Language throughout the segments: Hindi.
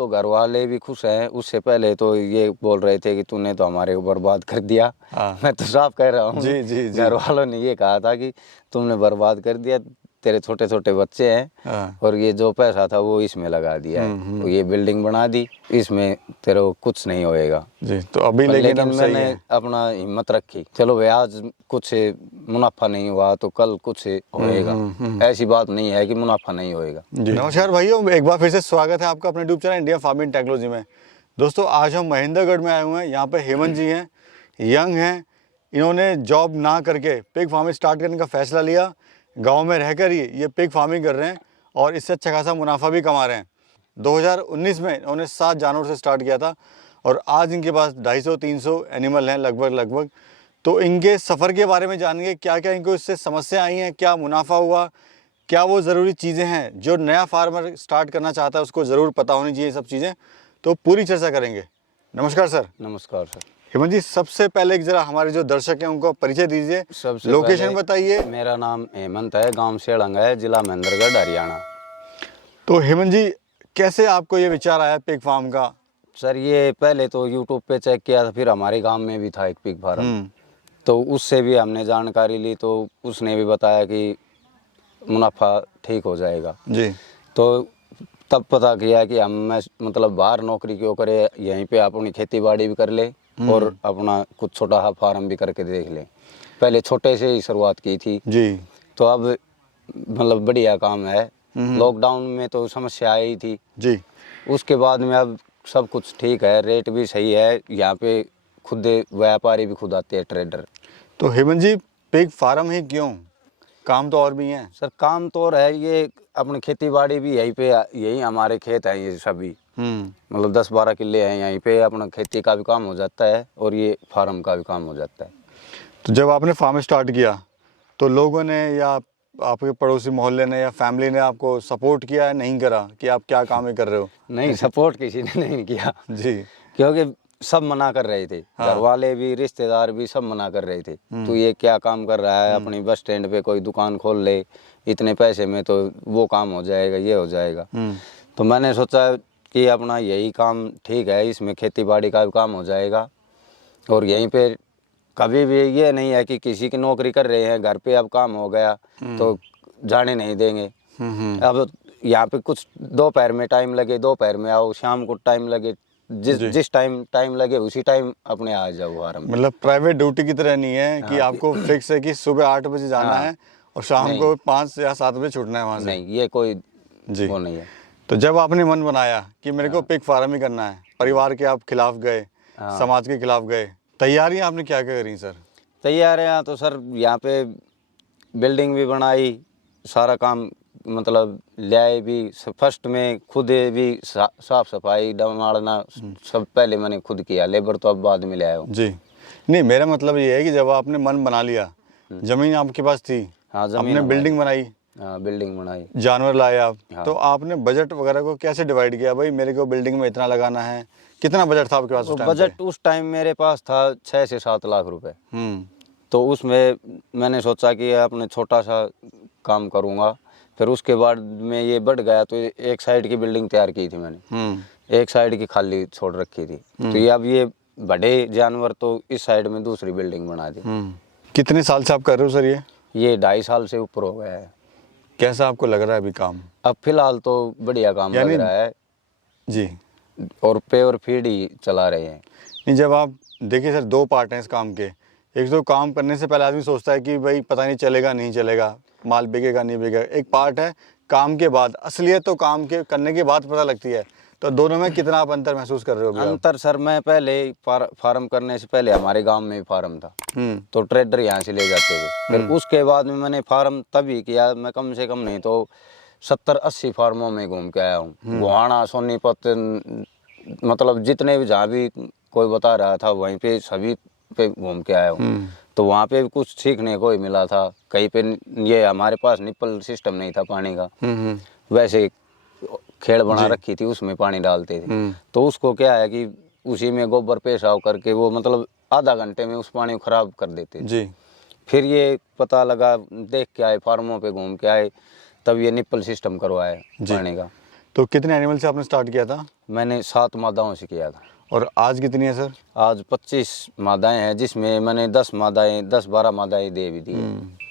तो घर वाले भी खुश हैं। उससे पहले तो ये बोल रहे थे कि तूने तो हमारे को बर्बाद कर दिया। मैं तो साफ कह रहा हूँ, जी जी जी। घर वालों ने ये कहा था कि तुमने बर्बाद कर दिया, तेरे छोटे छोटे बच्चे हैं और ये जो पैसा था वो इसमें लगा दिया है, तो ये बिल्डिंग बना दी, इसमें तेरे को कुछ नहीं होएगा जी। तो अभी लेकिन अब सही मैंने है। अपना हिम्मत रखी, चलो भाई आज कुछ मुनाफा नहीं हुआ तो कल कुछ होएगा। ऐसी बात नहीं है कि मुनाफा नहीं होएगा। नमस्कार भाइयों, एक बार फिर से स्वागत है आपका अपने YouTube channel India farming technology में। दोस्तों आज हम महेंद्रगढ़ में आए हुए हैं। यहाँ पे हेमंत जी हैं, यंग हैं। इन्होंने जॉब ना करके पिग फार्मिंग स्टार्ट करने का फैसला लिया। गांव में रहकर ही ये पिग फार्मिंग कर रहे हैं और इससे अच्छा खासा मुनाफा भी कमा रहे हैं। 2019 में इन्होंने 7 जानवर से स्टार्ट किया था और आज इनके पास 250-300 एनिमल हैं लगभग। तो इनके सफ़र के बारे में जानेंगे, क्या क्या इनको इससे समस्या आई हैं, क्या मुनाफा हुआ, क्या वो ज़रूरी चीज़ें हैं जो नया फार्मर स्टार्ट करना चाहता है उसको ज़रूर पता होनी चाहिए सब चीज़ें। तो पूरी चर्चा करेंगे। नमस्कार सर। नमस्कार सर। हेमंत जी, सबसे पहले ज़रा हमारे जो दर्शक हैं उनको परिचय दीजिए, सबसे लोकेशन बताइए। मेरा नाम हेमंत है, गांव सेड़ंग है, जिला महेंद्रगढ़, हरियाणा। तो हेमंत जी, कैसे आपको ये विचार आया पिग फार्म का? सर ये पहले तो यूट्यूब पे चेक किया था, फिर हमारे गांव में भी था एक पिग फार्म, तो उससे भी हमने जानकारी ली, तो उसने भी बताया कि मुनाफा ठीक हो जाएगा जी। तो तब पता किया कि मैं मतलब बाहर नौकरी क्यों करे, यहीं पे अपनी खेती बाड़ी भी कर ले और अपना कुछ छोटा सा फार्म भी करके देख ले। पहले छोटे से ही शुरुआत की थी जी। तो अब मतलब बढ़िया काम है। लॉकडाउन में तो समस्या आई थी जी। उसके बाद में अब सब कुछ ठीक है, रेट भी सही है। यहाँ पे खुद व्यापारी भी खुद आते हैं, ट्रेडर। तो हेमंत जी, पिग फार्म ही क्यों, काम तो और भी हैं? सर काम तो और है, ये अपनी खेती बाड़ी भी यहीं पे, यही हमारे खेत हैं ये सभी, मतलब 10-12 किले हैं। यहीं पे अपना खेती का भी काम हो जाता है और ये फार्म का भी काम हो जाता है। तो जब आपने फार्म स्टार्ट किया तो लोगों ने या आपके पड़ोसी मोहल्ले ने या फैमिली ने आपको सपोर्ट किया है, नहीं करा कि आप क्या काम ही कर रहे हो? नहीं, सपोर्ट किसी ने नहीं किया जी। क्योंकि सब मना कर रहे थे। घर वाले भी, रिश्तेदार भी, सब मना कर रहे थे। तो ये क्या काम कर रहा है, अपनी बस स्टैंड पे कोई दुकान खोल ले, इतने पैसे में तो वो काम हो जाएगा, ये हो जाएगा। तो मैंने सोचा कि अपना यही काम ठीक है, इसमें खेती बाड़ी का भी काम हो जाएगा और यहीं पे कभी भी ये नहीं है कि किसी की नौकरी कर रहे हैं घर पे, अब काम हो गया तो जाने नहीं देंगे। अब यहाँ पे कुछ दोपहर में टाइम लगे दोपहर में आओ, शाम को टाइम लगे, जिस टाइम लगे उसी टाइम अपने आ जाओ आराम। मतलब प्राइवेट ड्यूटी की तरह नहीं है कि आपको फिक्स है कि सुबह 8 बजे जाना है और शाम को 5 या 7 बजे छूटना है वहाँ से? नहीं, ये कोई जी वो नहीं है। तो जब आपने मन बनाया कि मेरे को पिग फार्म ही करना है, परिवार के आप खिलाफ गए, समाज के खिलाफ गए, तैयारियां आपने क्या क्या करी सर? तैयारियाँ तो सर यहाँ पे बिल्डिंग भी बनाई, सारा काम मतलब लाए भी, फर्स्ट में खुद भी साफ सफाई डमाड़ना सब पहले मैंने खुद किया, लेबर तो अब बाद में ले आया हूँ। जी। नहीं, मेरा मतलब ये है कि जब आपने मन बना लिया, जमीन आपके पास थी, हाँ जमीन आपने बिल्डिंग बनाई, हाँ बिल्डिंग बनाई, जानवर लाए आप, तो आपने बजट वगैरह को कैसे डिवाइड किया? भाई मेरे को बिल्डिंग में इतना लगाना है, कितना बजट था आपके पास उस टाइम पे? बजट उस टाइम मेरे पास था 6 से 7 लाख रुपए। तो उसमें मैंने सोचा कि अपने छोटा सा काम करूँगा, फिर उसके बाद में ये बढ़ गया तो एक साइड की बिल्डिंग तैयार की थी मैंने, एक साइड की खाली छोड़ रखी थी। तो ये अब ये बड़े जानवर तो इस साइड में दूसरी बिल्डिंग बना दी। कितने साल से आप कर रहे हो सर ये 2.5 साल से ऊपर हो गया है। कैसा आपको लग रहा है अभी काम? अब फिलहाल तो बढ़िया काम लग रहा है जी, और पे और फीड ही चला रहे हैं। नहीं, जब आप देखिए सर, 2 पार्ट हैं इस काम के। एक तो काम करने से पहले आदमी सोचता है कि भाई पता नहीं चलेगा नहीं चलेगा, माल बिकेगा नहीं बिकेगा। एक पार्ट है काम के बाद, असलियत तो काम के करने के बाद पता लगती है। तो दोनों में कितना आप अंतर महसूस कर रहे हो? अंतर सर, मैं पहले फार्म करने से पहले हमारे गांव में भी फार्म था, तो ट्रेडर यहाँ से ले जाते थे। फिर उसके बाद में मैंने फार्म तभी किया, मैं कम से कम नहीं तो 70-80 फार्मों में घूम के आया हूँ। गोहाना, सोनीपत, मतलब जितने भी जहाँ भी कोई बता रहा था वहीं पे सभी पे घूम के आया हूँ। तो वहाँ पे भी कुछ सीखने को ही मिला था। कहीं पे ये हमारे पास निप्पल सिस्टम नहीं था पानी का, वैसे खेड़ बना रखी थी, उसमें पानी डालते थे। तो उसको क्या है कि उसी में गोबर पेशाव करके वो मतलब आधा घंटे में उस पानी को खराब कर देते जी। फिर ये पता लगा, देख के आए, फार्मों पे घूम के आए, तब ये निप्पल सिस्टम करवाया पानी का। तो कितने एनिमल से आपने स्टार्ट किया था? मैंने 7 मादाओं से किया था। और आज कितनी है सर? आज 25 मादाएं हैं, जिसमें मैंने 10-12 मादाएं दे भी दी।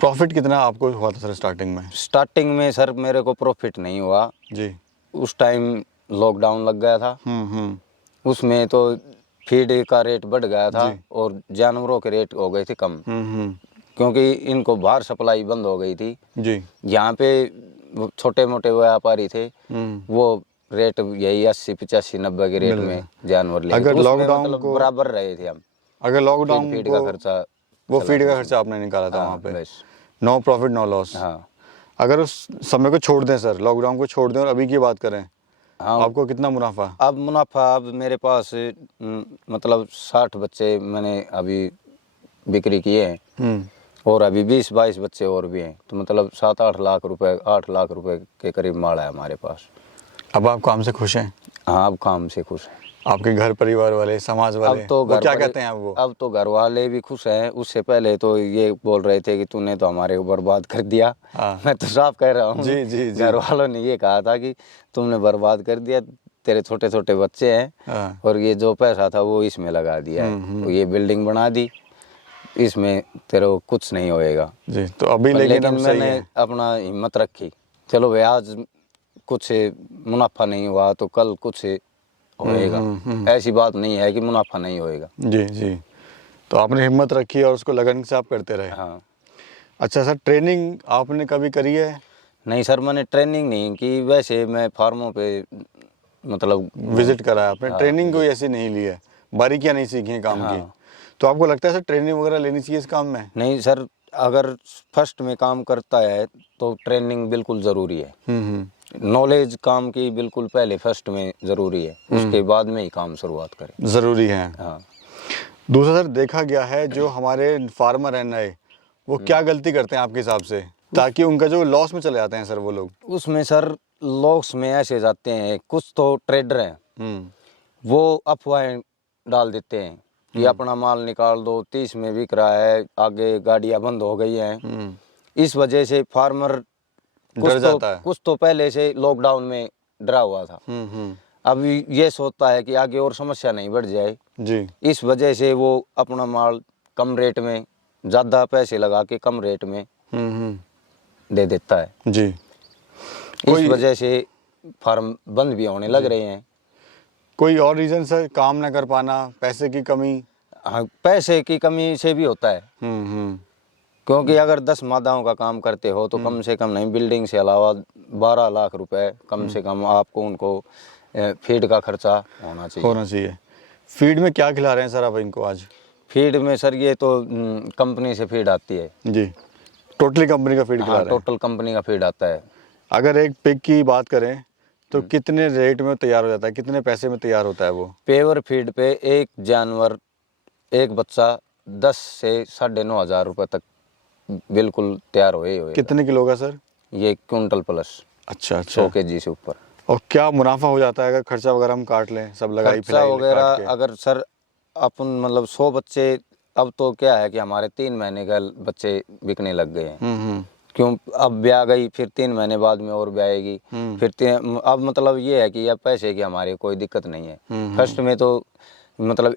प्रॉफिट कितना आपको हुआ था सर स्टार्टिंग में? स्टार्टिंग में सर मेरे को प्रॉफिट नहीं हुआ जी। उस टाइम, लॉकडाउन लग गया था। उसमें तो फीड का रेट बढ़ गया था और जानवरों के रेट हो गए थे कम, क्योंकि इनको बाहर सप्लाई बंद हो गई थी जी। यहाँ पे छोटे मोटे व्यापारी थे, वो रेट यही 80-85-90 के रेट में जानवर ले। अगर तो लॉकडाउन मतलब को बराबर रहे थे हम। अगर लॉकडाउन फीड को का खर्चा, वो फीड का खर्चा आपने निकाला था वहाँ पे, बस। No profit no loss. हाँ अगर उस समय को छोड़ दें सर, लॉकडाउन को छोड़ दें और अभी की बात करें, हाँ, आपको कितना मुनाफा? अब मुनाफा, अब मेरे पास मतलब 60 बच्चे मैंने अभी बिक्री किए हैं और अभी 20-22 बच्चे और भी हैं, तो मतलब 7-8 लाख रुपए, 8 लाख रुपए के करीब माल है हमारे पास। अब आप काम से खुश हैं? हाँ, अब काम से खुश हैं। आपके घर परिवार वाले, समाज वाले, अब तो वो क्या कहते हैं अब? अब तो घर वाले भी खुश हैं। उससे पहले तो ये बोल रहे थे कि तूने तो हमारे को बर्बाद कर दिया। मैं तो साफ कह रहा हूँ, जी जी जी। घर वालों ने ये कहा था कि तुमने बर्बाद कर दिया, तेरे छोटे छोटे बच्चे हैं और ये जो पैसा था वो इसमें लगा दिया है, तो ये बिल्डिंग बना दी, इसमें तेरे को कुछ नहीं होएगा जी। तो अभी लेकिन मैंने अपना हिम्मत रखी, चलो भाई आज कुछ मुनाफा नहीं हुआ तो कल कुछ होएगा। ऐसी बात नहीं है कि मुनाफा नहीं होएगा। जी जी। तो आपने हिम्मत रखी और उसको लगन से आप करते रहे। हाँ। अच्छा सर, ट्रेनिंग आपने कभी करी है? नहीं सर, मैंने ट्रेनिंग नहीं की, वैसे मैं फार्मों पे मतलब विजिट करा है आपने? ट्रेनिंग कोई ऐसी नहीं ली है, बारीकियां नहीं सीखी हैं काम की? तो आपको लगता है सर ट्रेनिंग वगैरह लेनी चाहिए इस काम में? नहीं सर, अगर फर्स्ट में काम करता है तो ट्रेनिंग बिल्कुल ज़रूरी है। नॉलेज काम की बिल्कुल पहले फर्स्ट में ज़रूरी है, उसके बाद में ही काम शुरुआत करें। ज़रूरी है। हाँ। दूसरा सर, देखा गया है जो हमारे फार्मर हैं नए, वो क्या गलती करते हैं आपके हिसाब से, ताकि उनका जो लॉस में चले जाते हैं सर वो लोग? उसमें सर लॉस में ऐसे जाते हैं, कुछ तो ट्रेडर हैं वो अफवाहें डाल देते हैं कि अपना माल निकाल दो, 30 में बिक रहा है, आगे गाड़ियां बंद हो गई हैं। इस वजह से फार्मर डर जाता है। कुछ तो पहले से लॉकडाउन में डरा हुआ था। अब ये सोचता है कि आगे और समस्या नहीं बढ़ जाए जी। इस वजह से वो अपना माल कम रेट में, ज़्यादा पैसे लगा के कम रेट में दे देता है जी। इस वजह से फार्म बंद भी होने लग रहे हैं। कोई और रीज़न सर? काम ना कर पाना, पैसे की कमी? हाँ, पैसे की कमी से भी होता है, क्योंकि अगर 10 मादाओं का काम करते हो तो कम से कम नहीं, बिल्डिंग से अलावा 12 लाख रुपए कम से कम आपको उनको फीड का खर्चा होना चाहिए। फीड में क्या खिला रहे हैं सर आप इनको आज? फीड में सर ये तो कंपनी से फीड आती है जी। टोटली कंपनी का फीड खिला रहे हैं? टोटल कंपनी का फीड आता है। अगर एक पिग की बात करें तो कितने रेट में तैयार हो जाता है, कितने पैसे में तैयार होता है वो? पेवर फीड पे एक जानवर, एक बच्चा 10 से 9,500 रुपये तक बिल्कुल तैयार हुए। कितने किलो का सर? ये क्विंटल प्लस। अच्छा 100 kg से ऊपर। और क्या मुनाफा हो जाता है अगर खर्चा वगैरह हम काट लें, सब लगाई खर्चा वगैरह? अगर सर अपन मतलब 100 बच्चे, अब तो क्या है कि हमारे 3 महीने का बच्चे बिकने लग गए हैं। क्यों? अब ब्याह गई, फिर 3 महीने बाद में और ब्याएगी, फिर अब मतलब ये है कि अब पैसे की हमारी कोई दिक्कत नहीं है। फर्स्ट में तो मतलब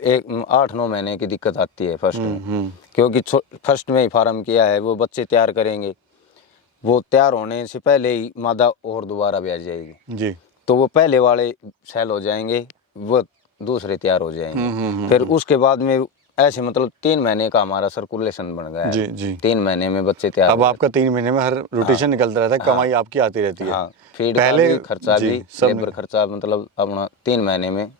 8-9 महीने की दिक्कत आती है फर्स्ट में, क्योंकि फर्स्ट में ही फार्म किया है, वो बच्चे तैयार करेंगे, वो तैयार होने से पहले ही मादा और दोबारा ब्याह जाएगी जी। तो वो पहले वाले सेल हो जाएंगे, वो दूसरे तैयार हो जाएंगे। फिर उसके बाद में ऐसे मतलब 3 महीने का हमारा सर्कुलेशन बन गया है। जी जी। 3 महीने में बच्चे तैयार। अब आपका 3 महीने में हर रोटेशन निकलता रहता है, कमाई आपकी आती रहती है। फीड पहले का भी खर्चा भी, लेबर खर्चा मतलब अपना 3 महीने में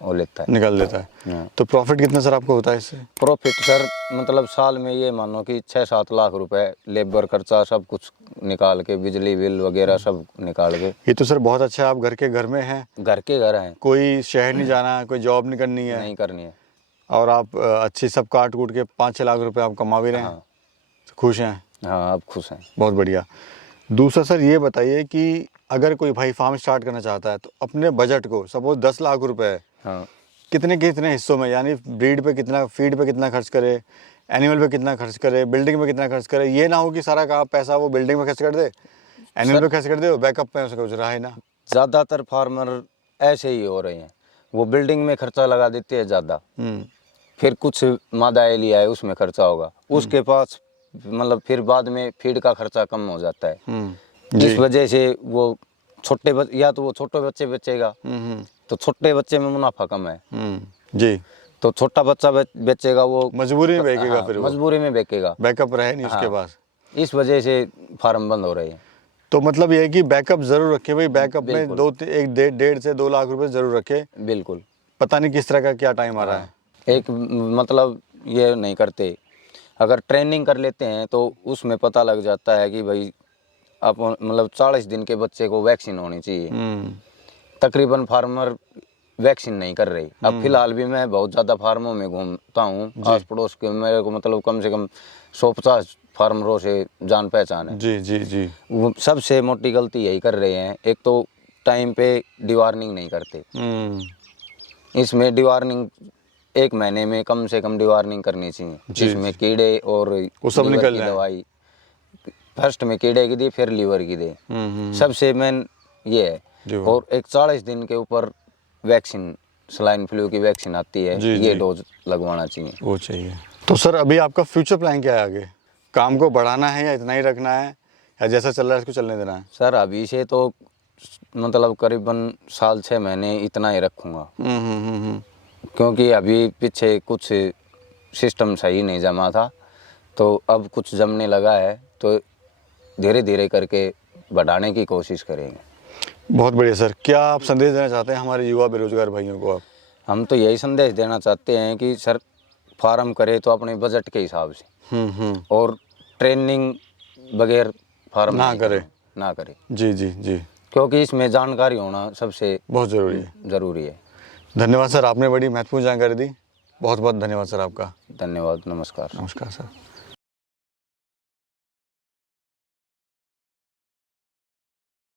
वो लेता है, निकल देता है। तो प्रॉफिट कितना सर आपको होता है इससे? प्रॉफिट सर मतलब साल में ये मानो कि 6-7 लाख रुपए, लेबर खर्चा सब कुछ निकाल के, बिजली बिल वगैरह सब निकाल के। ये तो सर बहुत अच्छा है, आप घर के घर में हैं, घर के घर हैं, कोई शहर नहीं जाना, कोई जॉब नहीं करनी है, नहीं करनी है, और आप अच्छी सब काट कूट के 5-6 लाख रुपए आप कमा भी रहे हैं। खुश हैं? हाँ, आप खुश हैं। बहुत बढ़िया। दूसरा सर ये बताइए कि अगर कोई भाई फार्म स्टार्ट करना चाहता है तो अपने बजट को, सपोज 10 लाख रुपए है, कितने हिस्सों में, यानी ब्रीड पे कितना, फीड पे कितना खर्च करे, एनिमल पे कितना खर्च करे, बिल्डिंग पे कितना खर्च करे? ये ना हो कि सारा का पैसा वो बिल्डिंग में खर्च कर दे, एनिमल पे खर्च कर दे, बैकअप पे उसका कुछ रहा है ना। ज़्यादातर फार्मर ऐसे ही हो रहे हैं। वो बिल्डिंग में खर्चा लगा देते हैं ज़्यादा, फिर कुछ मादाएँ लिया है उसमें खर्चा होगा, उसके पास मतलब फिर बाद में फीड का खर्चा कम हो जाता है। इस वजह से वो या तो वो छोटे बच्चे बेचेगा, तो छोटे बच्चे में मुनाफा कम है जी, तो छोटा बच्चा बेचेगा, वो मजबूरी में बेचेगा। हाँ, फिर वो मजबूरी में बेचेगा, बैकअप रहे नहीं उसके पास। इस वजह से फार्म बंद हो रहे हैं। तो मतलब ये है कि बैकअप जरूर रखे भाई, बैकअप में एक 1.5 से 2 लाख रुपए जरूर रखे। बिल्कुल, पता नहीं किस तरह का क्या टाइम आ रहा है। एक मतलब ये नहीं करते, अगर ट्रेनिंग कर लेते हैं तो उसमें पता लग जाता है कि भाई आप मतलब 40 दिन के बच्चे को वैक्सीन होनी चाहिए। तकरीबन फार्मर वैक्सीन नहीं कर रही। अब फिलहाल भी मैं बहुत ज़्यादा फार्मों में घूमता हूँ, आस पड़ोस के मेरे को मतलब कम से कम 150 फार्मरों से जान पहचान है। जी जी जी। वो सबसे मोटी गलती यही कर रहे हैं, एक तो टाइम पे डिवार्निंग नहीं करते। इसमें डिवार्निंग 1 महीने में कम से कम डिवार्निंग करनी चाहिए, जिसमें कीड़े और वो सब लीवर निकल की जाए। दवाई, फर्स्ट में कीड़े की दी फिर लीवर की दे, सबसे मेन ये है। और एक 40 दिन के ऊपर वैक्सीन, स्वाइन फ्लू की वैक्सीन आती है, ये डोज लगवाना चाहिए। वो चाहिए। तो सर अभी आपका फ्यूचर प्लान क्या है आगे? काम को बढ़ाना है या इतना ही रखना है, या जैसा चल रहा है इसको चलने देना है? सर अभी से तो मतलब करीबन साल 6 महीने इतना ही रखूँगा, क्योंकि अभी पीछे कुछ सिस्टम सही नहीं जमा था, तो अब कुछ जमने लगा है, तो धीरे धीरे करके बढ़ाने की कोशिश करेंगे। बहुत बढ़िया सर। क्या आप संदेश देना चाहते हैं हमारे युवा बेरोजगार भाइयों को? आप हम तो यही संदेश देना चाहते हैं कि सर फार्म करे तो अपने बजट के हिसाब से, और ट्रेनिंग बगैर फार्म ना करे। जी जी जी, क्योंकि इसमें जानकारी होना सबसे बहुत ज़रूरी है। है। धन्यवाद सर, आपने बड़ी महत्वपूर्ण जानकारी दी। बहुत बहुत धन्यवाद सर आपका। धन्यवाद, नमस्कार। नमस्कार सर।